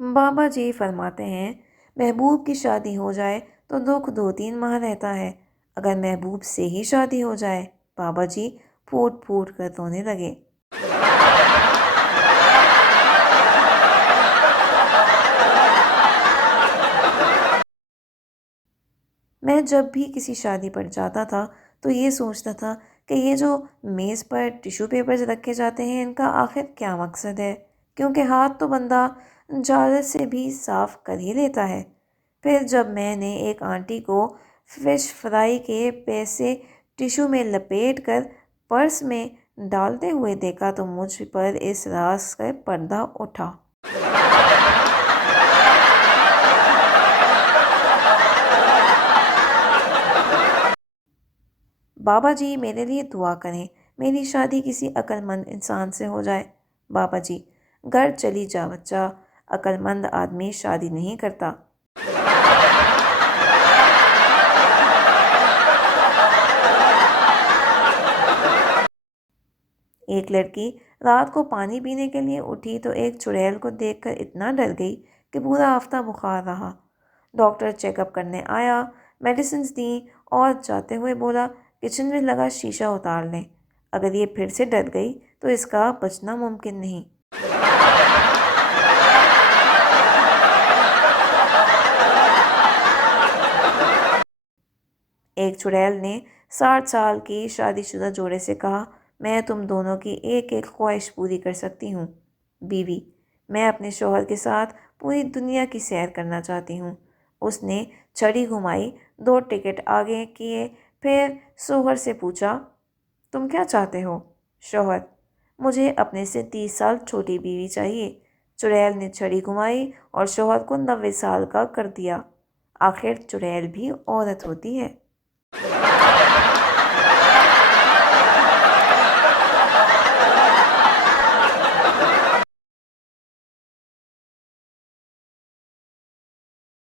بابا جی فرماتے ہیں محبوب کی شادی ہو جائے تو دکھ 2-3 ماہ رہتا ہے، اگر محبوب سے ہی شادی ہو جائے۔ بابا جی پھوٹ پھوٹ کر رونے لگے۔ میں جب بھی کسی شادی پر جاتا تھا تو یہ سوچتا تھا کہ یہ جو میز پر ٹیشو پیپرز رکھے جاتے ہیں ان کا آخر کیا مقصد ہے، کیونکہ ہاتھ تو بندہ جالر سے بھی صاف کر ہی لیتا ہے۔ پھر جب میں نے ایک آنٹی کو فش فرائی کے پیسے ٹیشو میں لپیٹ کر پرس میں ڈالتے ہوئے دیکھا تو مجھ پر اس راز کا پردہ اٹھا۔ بابا جی میرے لیے دعا کریں، میری شادی کسی عقل مند انسان سے ہو جائے۔ بابا جی گھر چلی جا بچہ، عقل مند آدمی شادی نہیں کرتا۔ ایک لڑکی رات کو پانی پینے کے لیے اٹھی تو ایک چڑیل کو دیکھ کر اتنا ڈر گئی کہ پورا ہفتہ بخار رہا۔ ڈاکٹر چیک اپ کرنے آیا، میڈیسنز دیں اور جاتے ہوئے بولا کچن میں لگا شیشہ اتار لیں، اگر یہ پھر سے ڈر گئی تو اس کا بچنا ممکن نہیں۔ ایک چڑیل نے 60 سال کی شادی شدہ جوڑے سے کہا میں تم دونوں کی ایک ایک خواہش پوری کر سکتی ہوں۔ بیوی میں اپنے شوہر کے ساتھ پوری دنیا کی سیر کرنا چاہتی ہوں۔ اس نے چھڑی گھمائی، 2 ٹکٹ آگے کیے، پھر شوہر سے پوچھا تم کیا چاہتے ہو؟ شوہر مجھے اپنے سے 30 سال چھوٹی بیوی چاہیے۔ چڑیل نے چھڑی گھمائی اور شوہر کو 90 سال کا کر دیا۔ آخر چڑیل بھی عورت ہوتی ہے۔